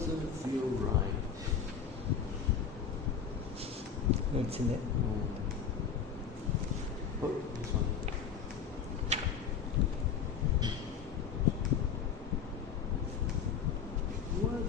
doesn't feel right. Isn't it? Oh, this one. What?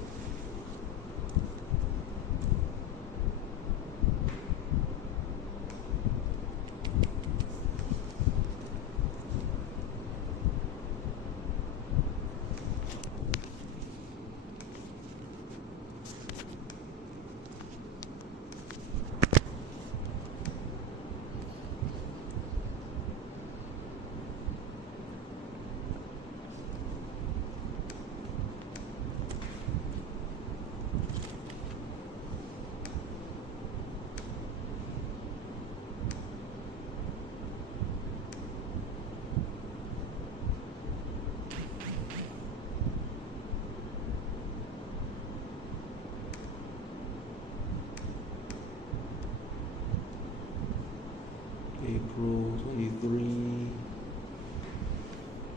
April 23.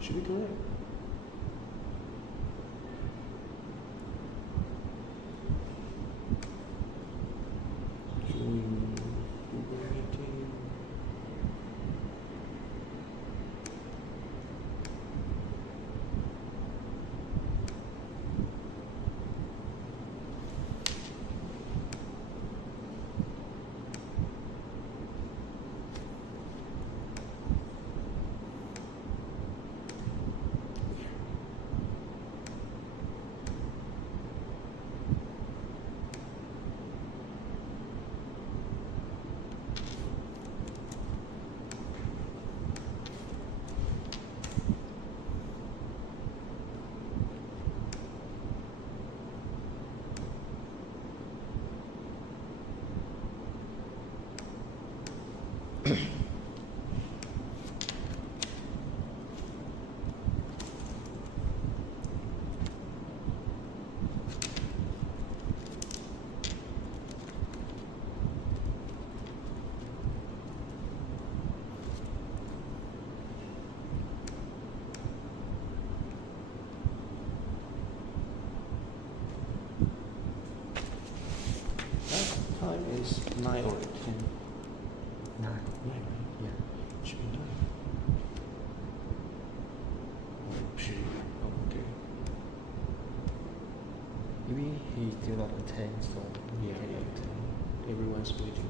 Should be correct. Showing Google Meeting. That time is 9 or 10. 9. 9, right? Yeah. Should be 9. Oh, shoot. Oh, okay. Maybe he still not attend, so Yeah, yeah, 10. Everyone's waiting.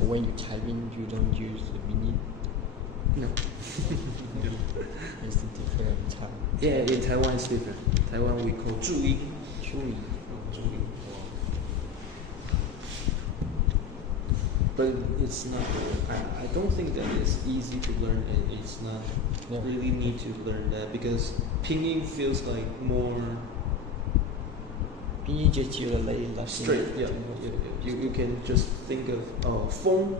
When you type in, you don't use the minute. No. It's a different time. Yeah, in Taiwan it's different. Taiwan we call 注音. 注意. Oh, 注音. But it's not. I don't think that it's easy to learn, and it's not Yeah. really need to learn that because pinyin feels like more You just use the left straight. Yeah, yeah, yeah. You can just think of phone,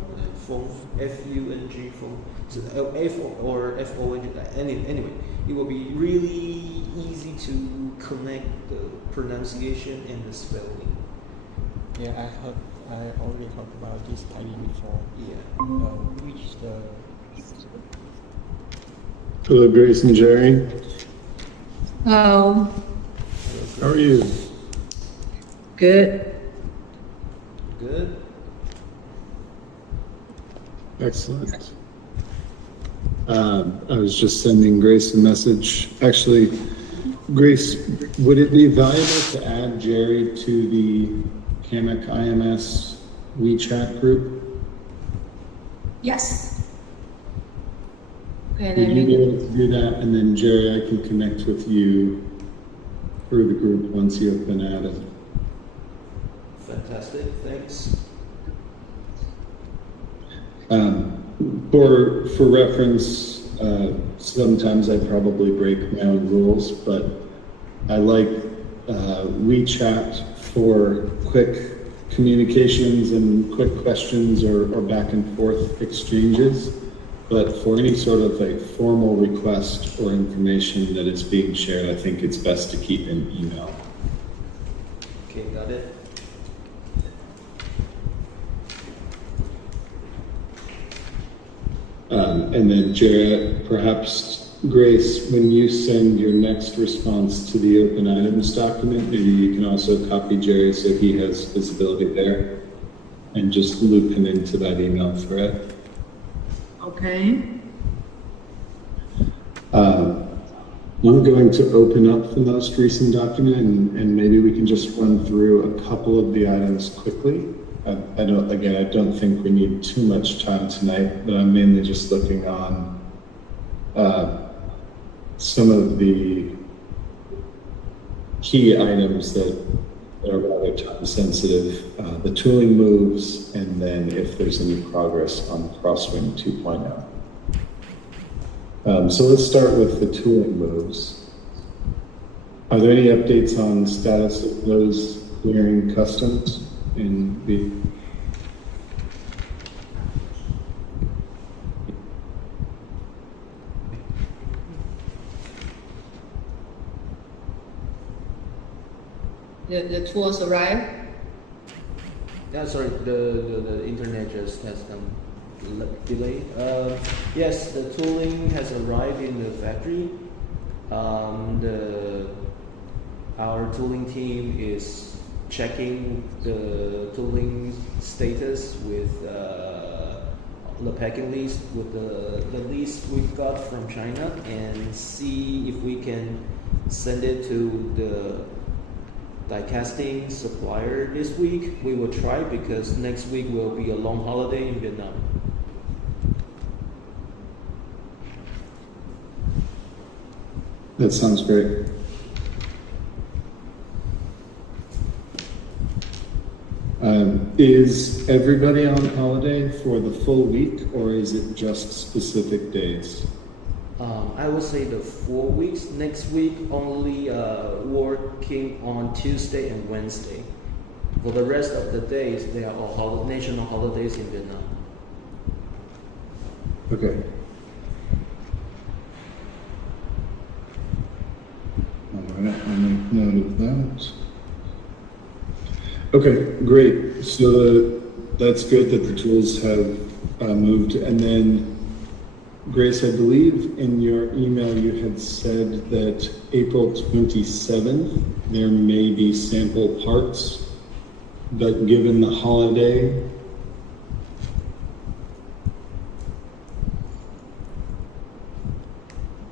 phone, F-U-N-G, phone. So F or F-O-N-G. Anyway, it will be really easy to connect the pronunciation and the spelling. Yeah, I already heard about this typing before. Yeah. Which is the Hello, Grace and Jerry. Oh, How are you? good. Good. Excellent. I was just sending Grace a message. Actually, Grace, would it be valuable to add Jerry to the Kammock IMS WeChat group? Yes. Okay, Would then you be we, able to do that? And then Jerry, I can connect with you through the group once you've been added. Fantastic. Thanks. For reference, sometimes I probably break my own rules, but I like WeChat for quick communications and quick questions or back and forth exchanges. But for any sort of like formal request or information that is being shared, I think it's best to keep in email. Okay, got it. And then Jarrett, perhaps Grace, when you send your next response to the open items document, maybe you can also copy Jerry so he has visibility there and just loop him into that email thread. Okay. I'm going to open up the most recent document and maybe we can just run through a couple of the items quickly. I don't think we need too much time tonight, but I'm mainly just looking on some of the key items that are rather time sensitive, the tooling moves, and then if there's any progress on Crosswind 2.0. So let's start with the tooling moves. Are there any updates on status of those clearing customs in the The tools arrive? Yeah, sorry, the internet just has some delay. Yes, the tooling has arrived in the factory. Our tooling team is checking the tooling status with the packing list, with the list we've got from China, and see if we can send it to the die casting supplier this week. We will try because next week will be a long holiday in Vietnam. That sounds great. Is everybody on holiday for the full week, or is it just specific days? I would say the 4 weeks. Next week only working on Tuesday and Wednesday. For the rest of the days, they are all national holidays in Vietnam. Okay. All right, I'll make note of that. Okay, great. So that's good that the tools have moved. And then, Grace, I believe in your email you had said that April 27th, there may be sample parts, but given the holiday,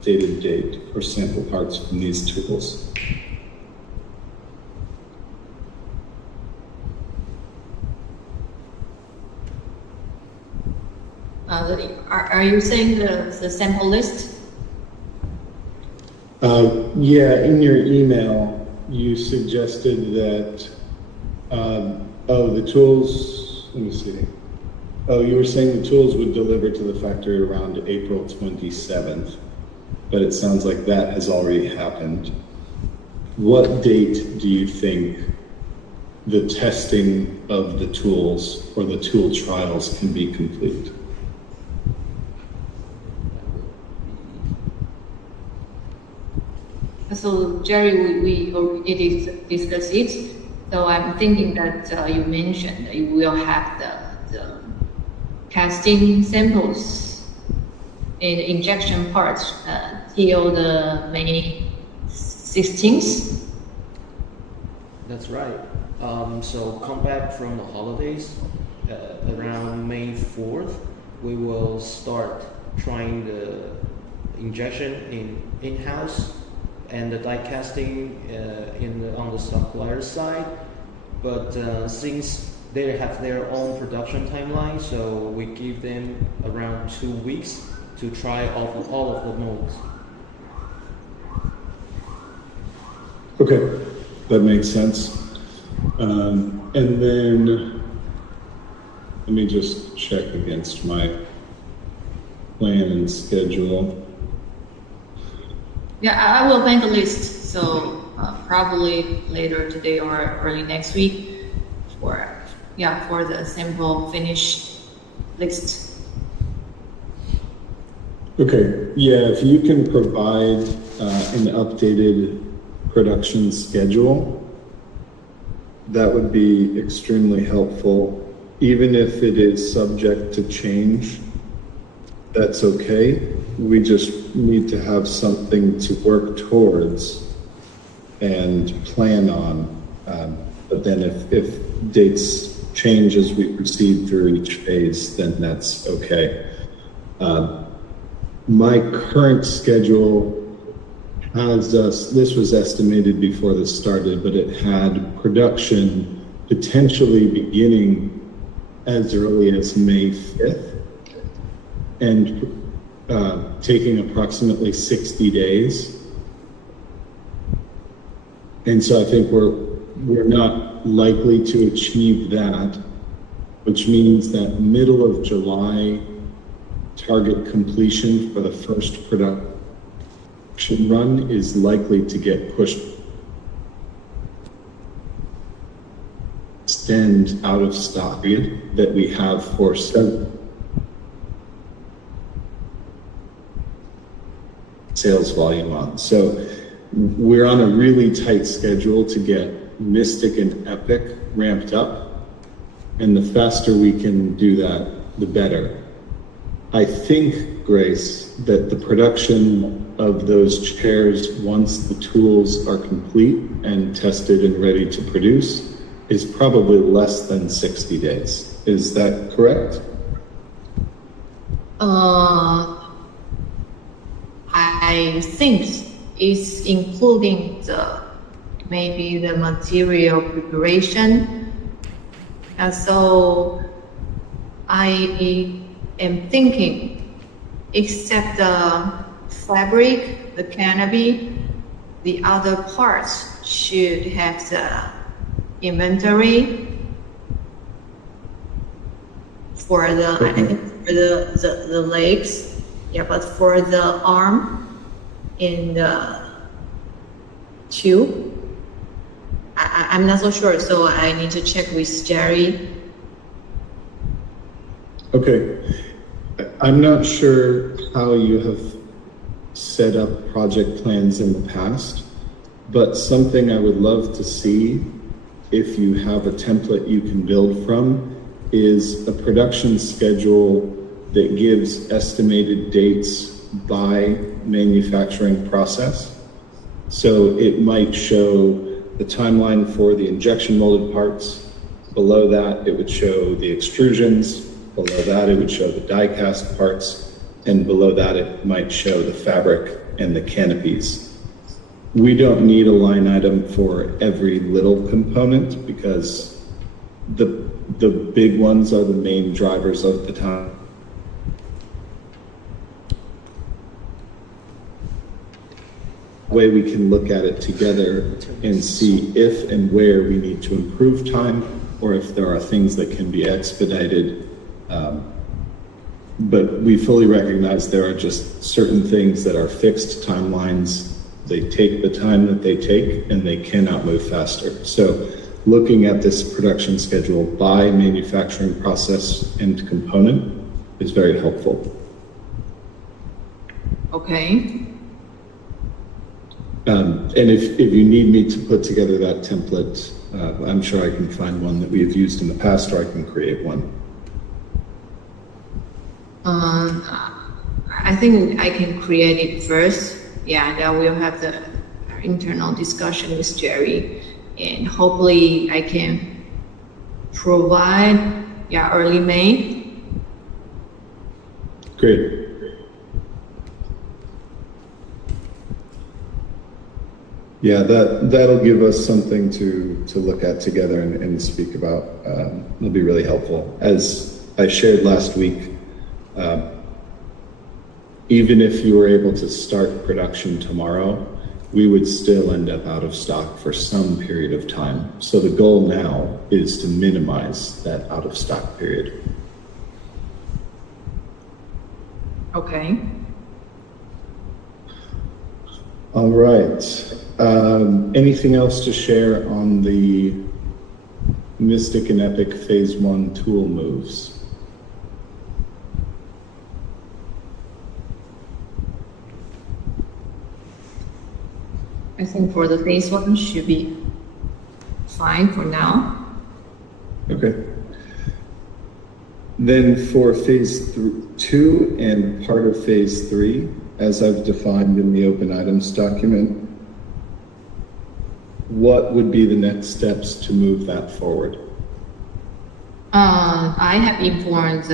dated date for sample parts from these tools. Are you saying the sample list? Yeah, in your email, you suggested that, the tools, let me see. Oh, you were saying the tools would deliver to the factory around April 27th, but it sounds like that has already happened. What date do you think the testing of the tools or the tool trials can be complete? So Jerry, we already discussed it. So I'm thinking that you mentioned that you will have the casting samples in the injection parts till the May 16th. That's right. So come back from the holidays around May 4th. We will start trying the injection in-house and the die casting on the supplier side, but since they have their own production timeline, so we give them around 2 weeks to try all of the molds. Okay, that makes sense. And then let me just check against my plan and schedule. Yeah, I will make a list. So probably later today or early next week for the sample finish list. Okay, yeah, if you can provide an updated production schedule, that would be extremely helpful. Even if it is subject to change, that's okay. We just need to have something to work towards and plan on. But then if dates change as we proceed through each phase, then that's okay. My current schedule has us, this was estimated before this started, but it had production potentially beginning as early as May 5th and taking approximately 60 days. And so I think we're not likely to achieve that, which means that middle of July target completion for the first production run is likely to get pushed, extend out of stock that we have for sales volume on. So we're on a really tight schedule to get Mystic and Epic ramped up, and the faster we can do that, the better. I think, Grace, that the production of those chairs, once the tools are complete and tested and ready to produce, is probably less than 60 days. Is that correct? I think it's including maybe the material preparation. And so I am thinking, except the fabric, the canopy, the other parts should have the inventory for the legs, yeah, but for the arm and the tube, I'm not so sure, so I need to check with Jerry. Okay. I'm not sure how you have set up project plans in the past, but something I would love to see, if you have a template you can build from, is a production schedule that gives estimated dates by manufacturing process. So it might show the timeline for the injection molded parts. Below that, it would show the extrusions. Below that, it would show the die cast parts. And below that, it might show the fabric and the canopies. We don't need a line item for every little component because the big ones are the main drivers of the time. Way we can look at it together and see if and where we need to improve time, or if there are things that can be expedited. But we fully recognize there are just certain things that are fixed timelines. They take the time that they take and they cannot move faster. So looking at this production schedule by manufacturing process and component is very helpful. Okay. And if you need me to put together that template, I'm sure I can find one that we have used in the past, or I can create one. I think I can create it first. Yeah, then we'll have the internal discussion with Jerry, and hopefully I can provide, early May. Great. Yeah, that'll give us something to look at together and speak about. It'll be really helpful. As I shared last week, even if you were able to start production tomorrow, we would still end up out of stock for some period of time. So the goal now is to minimize that out of stock period. Okay. All right. Anything else to share on the Mystic and Epic Phase 1 tool moves? I think for the phase 1 should be fine for now. Okay. Then for Phase 2 and part of Phase 3, as I've defined in the open items document, what would be the next steps to move that forward? I have informed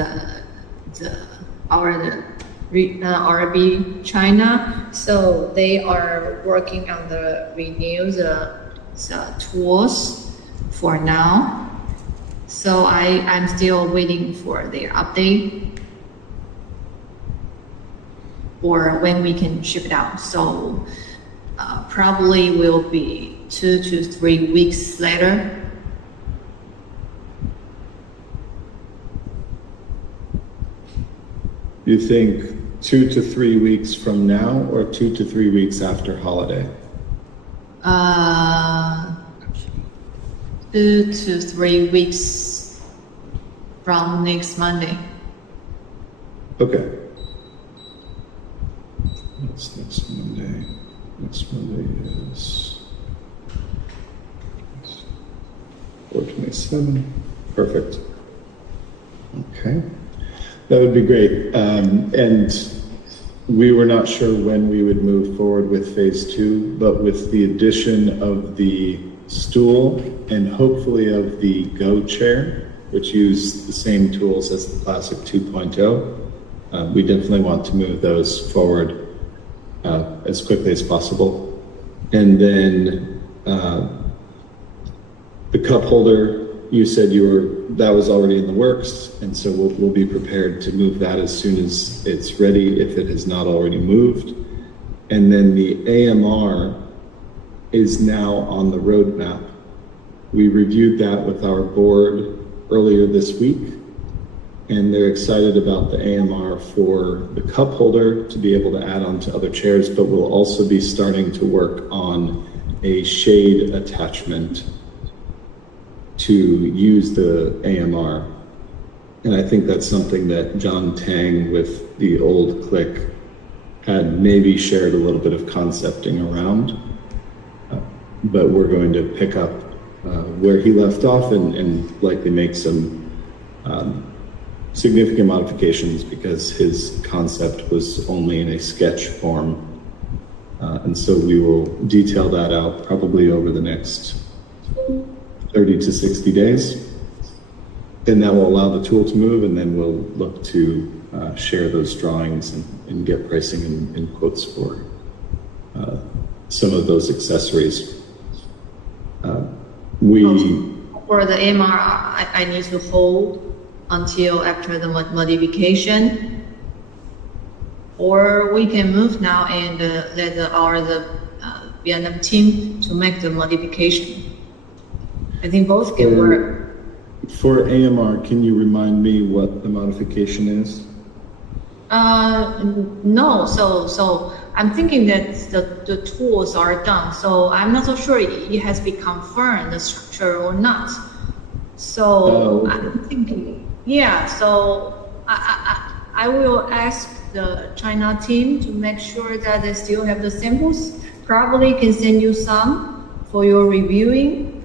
our RB China, so they are working on the renew the tools for now. So I'm still waiting for their update or when we can ship it out. So probably will be 2 to 3 weeks later. You think 2 to 3 weeks from now or 2 to 3 weeks after holiday? 2 to 3 weeks from next Monday. Okay. That's next Monday. Next Monday is 4/27. Perfect. Okay. That would be great. And we were not sure when we would move forward with Phase 2, but with the addition of the stool and hopefully of the Go chair, which use the same tools as the Classic 2.0, we definitely want to move those forward as quickly as possible. And then the cup holder, you said that was already in the works, and so we'll be prepared to move that as soon as it's ready, if it has not already moved. And then the AMR is now on the roadmap. We reviewed that with our board earlier this week, and they're excited about the AMR for the cup holder to be able to add on to other chairs, but we'll also be starting to work on a shade attachment to use the AMR. And I think that's something that John Tang with the old Click had maybe shared a little bit of concepting around. But we're going to pick up where he left off and likely make some significant modifications because his concept was only in a sketch form. And so we will detail that out probably over the next 30 to 60 days. And that will allow the tool to move, and then we'll look to share those drawings and get pricing and quotes for some of those accessories. For the AMR, I need to hold until after the modification, or we can move now and let the Vietnam team to make the modification. I think both can work. For AMR, can you remind me what the modification is? No, so I'm thinking that the tools are done, so I'm not so sure it has been confirmed, the structure or not. So okay. I'm thinking, yeah, so I will ask the China team to make sure that they still have the samples. Probably can send you some for your reviewing.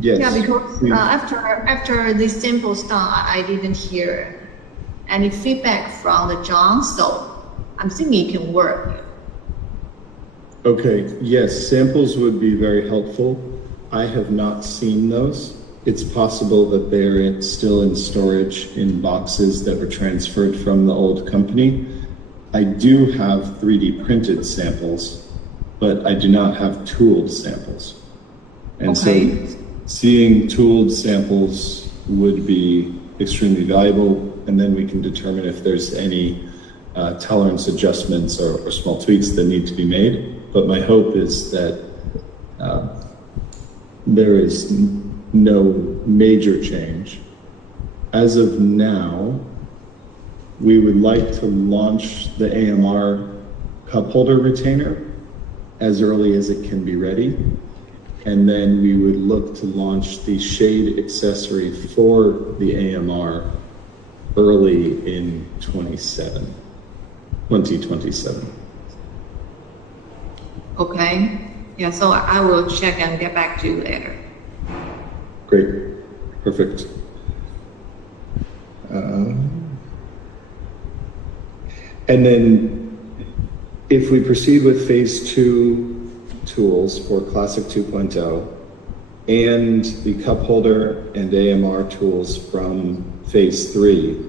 Yes. Yeah, because after these samples done, I didn't hear any feedback from the John, so I'm thinking it can work. Okay, yes, samples would be very helpful. I have not seen those. It's possible that they're still in storage in boxes that were transferred from the old company. I do have 3D printed samples, but I do not have tooled samples. And okay. So seeing tooled samples would be extremely valuable, and then we can determine if there's any tolerance adjustments or small tweaks that need to be made. But my hope is that there is no major change. As of now, we would like to launch the AMR cup holder retainer as early as it can be ready. And then we would look to launch the shade accessory for the AMR early in 2027. Okay. Yeah, so I will check and get back to you later. Great, perfect. And then if we proceed with phase 2 tools for Classic 2.0 and the cup holder and AMR tools from phase 3,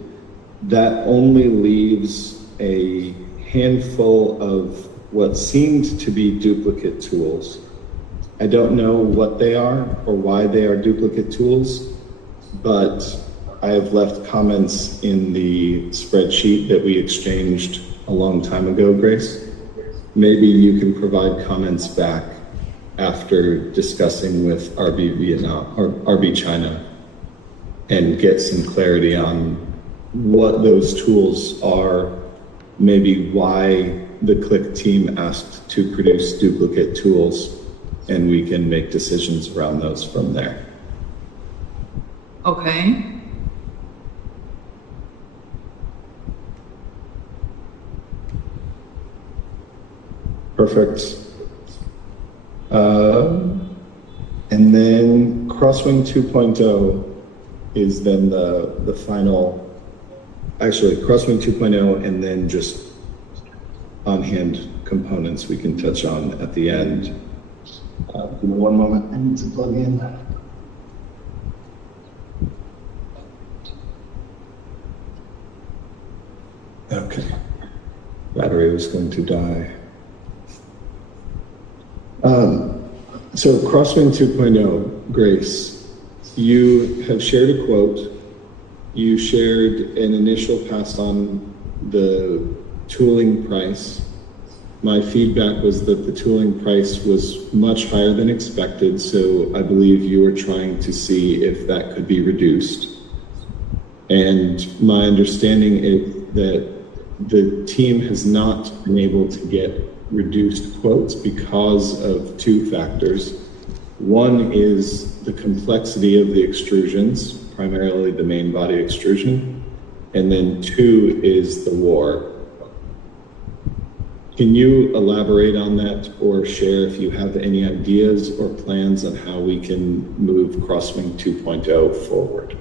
that only leaves a handful of what seemed to be duplicate tools. I don't know what they are or why they are duplicate tools, but I have left comments in the spreadsheet that we exchanged a long time ago, Grace. Maybe you can provide comments back after discussing with RB Vietnam or RB China and get some clarity on what those tools are, maybe why the Click team asked to produce duplicate tools, and we can make decisions around those from there. Okay. Perfect. And then Crosswing 2.0 is then the final, actually Crosswing 2.0 and then just on-hand components we can touch on at the end. Give me one moment, I need to plug in. Okay, battery was going to die. So Crosswing 2.0, Grace, you have shared a quote. You shared an initial pass on the tooling price. My feedback was that the tooling price was much higher than expected, so I believe you were trying to see if that could be reduced. And my understanding is that the team has not been able to get reduced quotes because of 2 factors. One is the complexity of the extrusions, primarily the main body extrusion, and then 2 is the war. Can you elaborate on that or share if you have any ideas or plans on how we can move Crosswing 2.0 forward?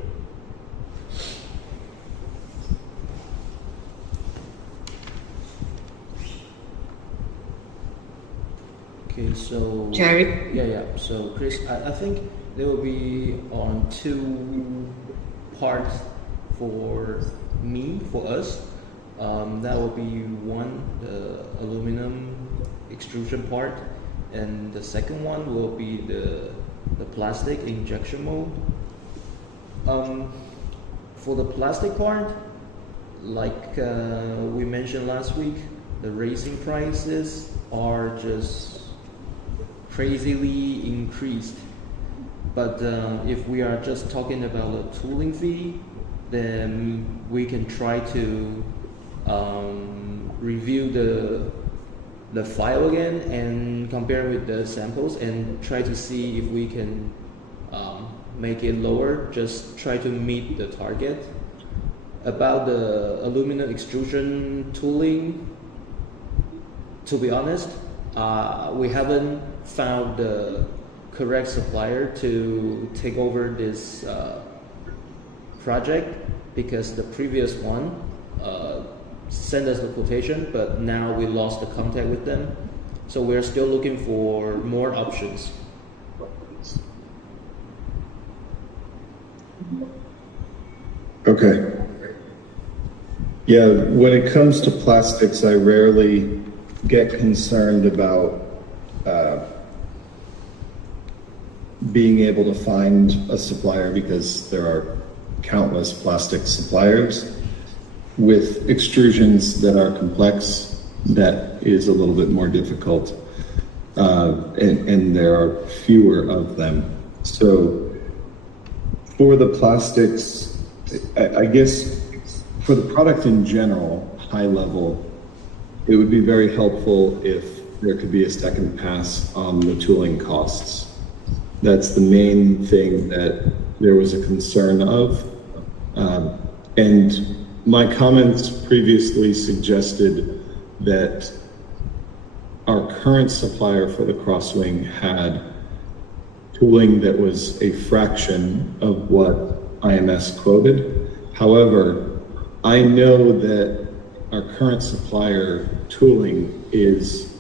Okay, so Jerry? Yeah. So Chris, I think there will be on 2 parts for us. That will be one, the aluminum extrusion part, and the second one will be the plastic injection mold. For the plastic part, like we mentioned last week, the raising prices are just crazily increased. But if we are just talking about the tooling fee, then we can try to review the file again and compare with the samples and try to see if we can make it lower, just try to meet the target. About the aluminum extrusion tooling, to be honest, we haven't found the correct supplier to take over this project, because the previous one sent us the quotation, but now we lost the contact with them. So we're still looking for more options. Okay. Yeah, when it comes to plastics, I rarely get concerned about being able to find a supplier, because there are countless plastic suppliers. With extrusions that are complex, that is a little bit more difficult, and there are fewer of them. So for the plastics, I guess for the product in general, high level, it would be very helpful if there could be a second pass on the tooling costs. That's the main thing that there was a concern of. And my comments previously suggested that our current supplier for the crosswing had tooling that was a fraction of what IMS quoted. However, I know that our current supplier tooling is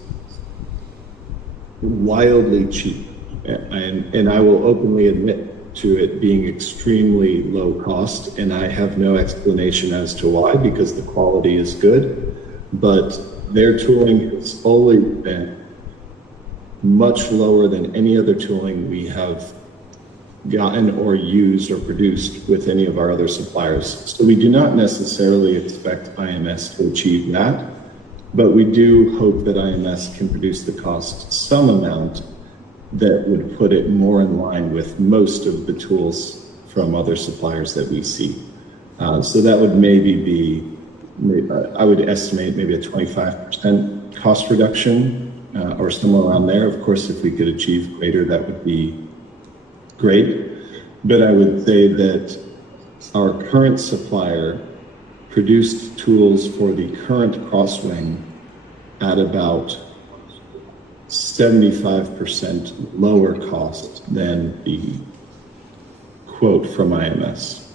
wildly cheap, and I will openly admit to it being extremely low cost, and I have no explanation as to why, because the quality is good, but their tooling has always been much lower than any other tooling we have gotten or used or produced with any of our other suppliers. So we do not necessarily expect IMS to achieve that, but we do hope that IMS can produce the cost some amount that would put it more in line with most of the tools from other suppliers that we see. So that would maybe be, I would estimate maybe a 25% cost reduction or somewhere around there. Of course, if we could achieve greater, that would be great. But I would say that our current supplier produced tools for the current crosswing at about 75% lower cost than the quote from IMS.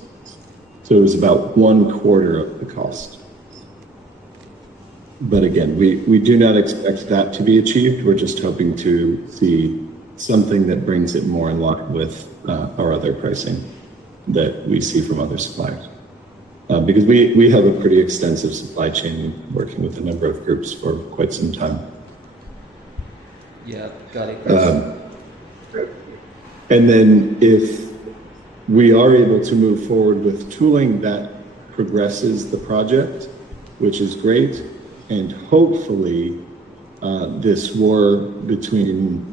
So it was about 1/4 of the cost. But again, we do not expect that to be achieved. We're just hoping to see something that brings it more in line with our other pricing that we see from other suppliers. Because we have a pretty extensive supply chain working with a number of groups for quite some time. Yeah, got it, Chris. And then if we are able to move forward with tooling that progresses the project, which is great, and hopefully this war between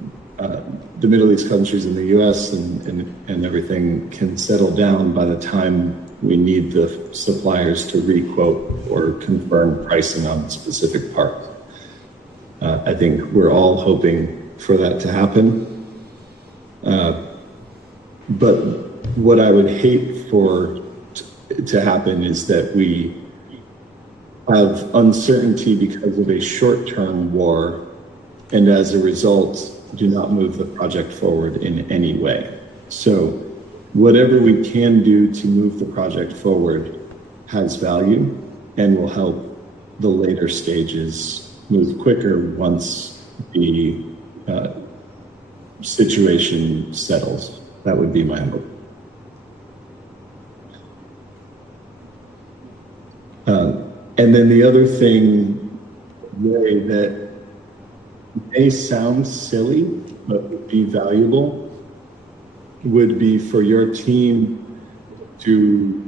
the Middle East countries and the US and everything can settle down by the time we need the suppliers to re-quote or confirm pricing on specific parts. I think we're all hoping for that to happen. But what I would hate for to happen is that we have uncertainty because of a short-term war, and as a result, do not move the project forward in any way. So whatever we can do to move the project forward has value and will help the later stages move quicker once the situation settles. That would be my hope. And then the other thing, Ray, that may sound silly, but would be valuable, would be for your team to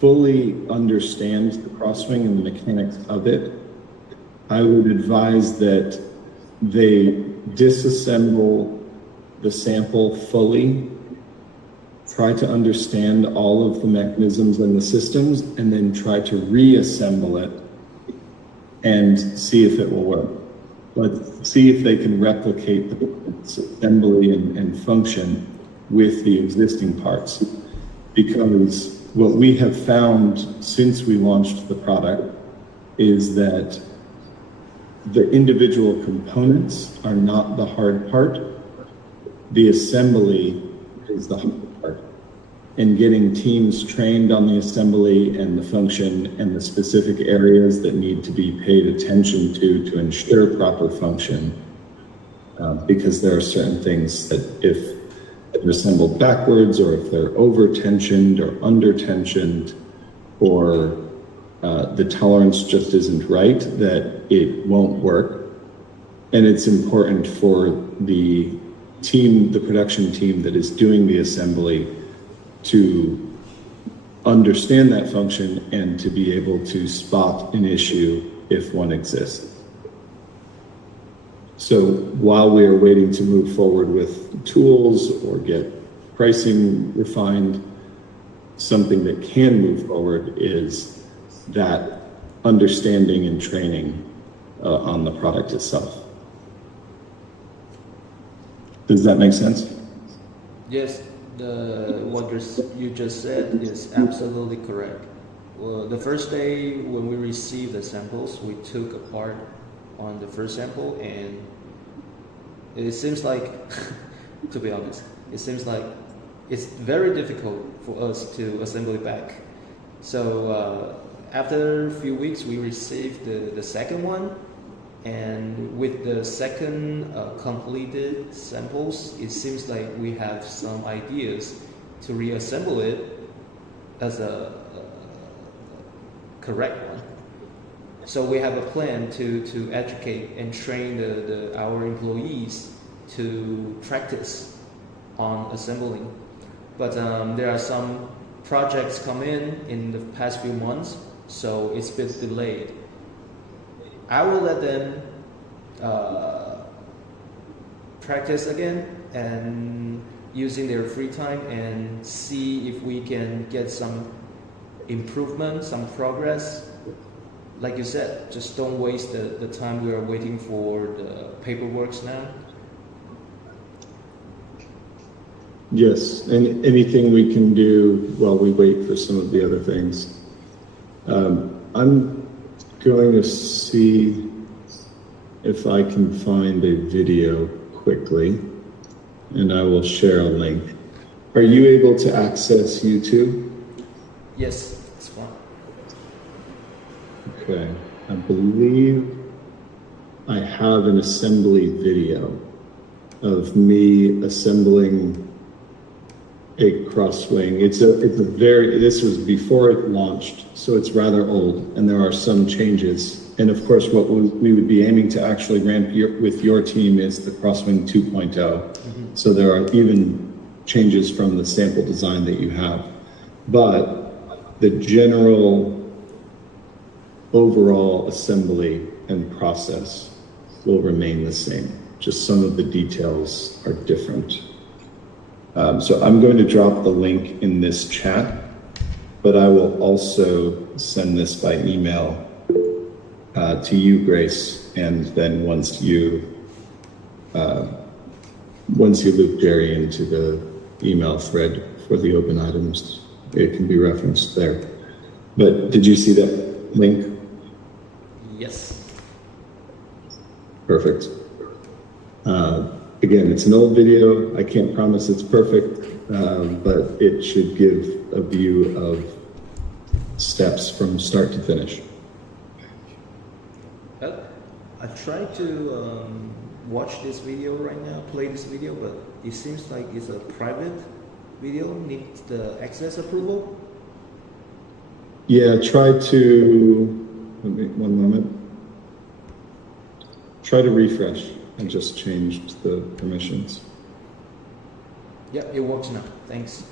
fully understand the crosswing and the mechanics of it. I would advise that they disassemble the sample fully, try to understand all of the mechanisms and the systems, and then try to reassemble it and see if it will work. Let's see if they can replicate the assembly and function with the existing parts. Because what we have found since we launched the product is that the individual components are not the hard part. The assembly is the hard part. And getting teams trained on the assembly and the function and the specific areas that need to be paid attention to ensure proper function. Because there are certain things that if they're assembled backwards, or if they're over-tensioned or under-tensioned, or the tolerance just isn't right, that it won't work. And it's important for the team, the production team that is doing the assembly, to understand that function and to be able to spot an issue if one exists. So while we are waiting to move forward with tools or get pricing refined, something that can move forward is that understanding and training on the product itself. Does that make sense? Yes, what you just said is absolutely correct. Well, the first day when we received the samples, we took apart on the first sample, and it seems like, to be honest, it seems like it's very difficult for us to assemble it back. So after a few weeks, we received the second one, and with the second completed samples, it seems like we have some ideas to reassemble it as a correct one. So we have a plan to educate and train our employees to practice on assembling. But there are some projects come in the past few months, so it's been delayed. I will let them practice again and using their free time and see if we can get some improvement, some progress. Like you said, just don't waste the time we are waiting for the paperwork now. Yes, and anything we can do while we wait for some of the other things. I'm going to see if I can find a video quickly, and I will share a link. Are you able to access YouTube? Yes, it's fine. Okay, I believe I have an assembly video of me assembling a crosswing. This was before it launched, so it's rather old, and there are some changes. And of course, what we would be aiming to actually ramp with your team is the Crosswing 2.0. Mm-hmm. So there are even changes from the sample design that you have. But the general overall assembly and process will remain the same. Just some of the details are different. So I'm going to drop the link in this chat, but I will also send this by email to you, Grace, and then once you loop Jerry into the email thread for the open items, it can be referenced there. But did you see that link? Yes. Perfect. Again, it's an old video. I can't promise it's perfect, but it should give a view of steps from start to finish. I tried to watch this video right now, play this video, but it seems like it's a private video, needs the access approval. Yeah, try to, one moment. Try to refresh. I just changed the permissions. Yeah, it works now. Thanks.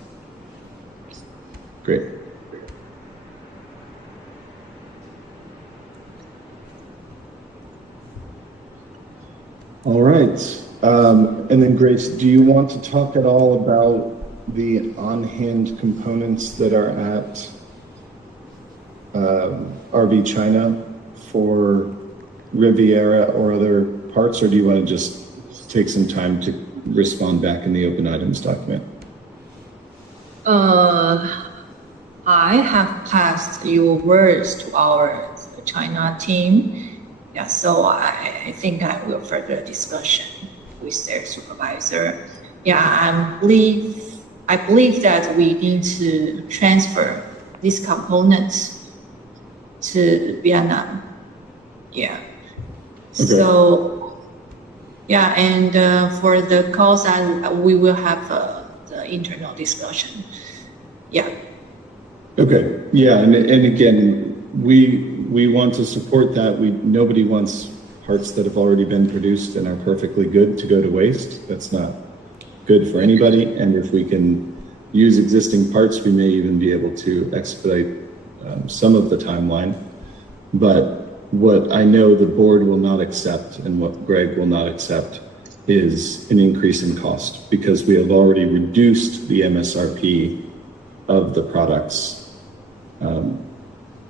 Great. All right. And then Grace, do you want to talk at all about the on-hand components that are at RV China for Riviera or other parts, or do you want to just take some time to respond back in the open items document? I have passed your words to our China team. Yeah, so I think I will further discussion with their supervisor. Yeah, I believe that we need to transfer these components to Vietnam. Yeah. Okay. So, yeah, and for the cost, we will have the internal discussion. Yeah. Okay. Yeah, and again, we want to support that. Nobody wants parts that have already been produced and are perfectly good to go to waste. That's not good for anybody. And if we can use existing parts, we may even be able to expedite some of the timeline. But what I know the board will not accept and what Greg will not accept is an increase in cost, because we have already reduced the MSRP of the products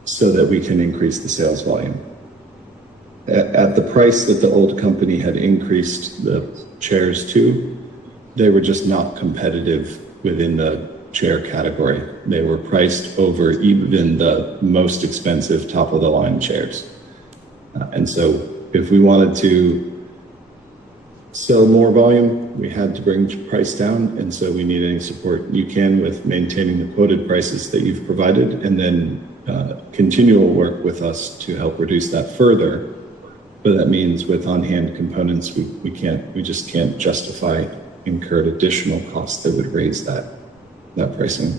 so that we can increase the sales volume. At the price that the old company had increased the chairs to, they were just not competitive within the chair category. They were priced over even the most expensive top of the line chairs. And so if we wanted to sell more volume, we had to bring price down. And so we need any support you can with maintaining the quoted prices that you've provided, and then continual work with us to help reduce that further. But that means with on-hand components, we just can't justify incurred additional costs that would raise that pricing.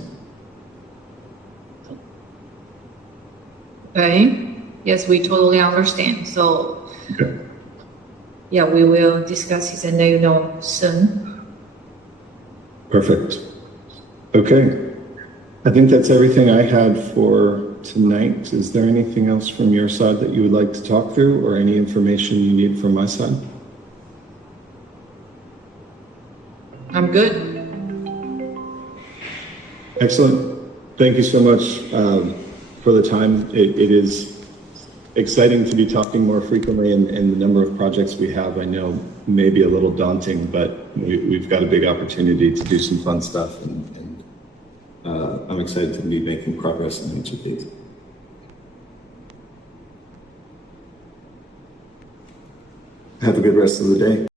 Okay. Yes, we totally understand. So, Okay. yeah, we will discuss it and let you know soon. Perfect. Okay. I think that's everything I had for tonight. Is there anything else from your side that you would like to talk through, or any information you need from my side? I'm good. Excellent. Thank you so much for the time. It is exciting to be talking more frequently, and the number of projects we have, I know, may be a little daunting, but we've got a big opportunity to do some fun stuff, and I'm excited to be making progress on each of these. Have a good rest of the day.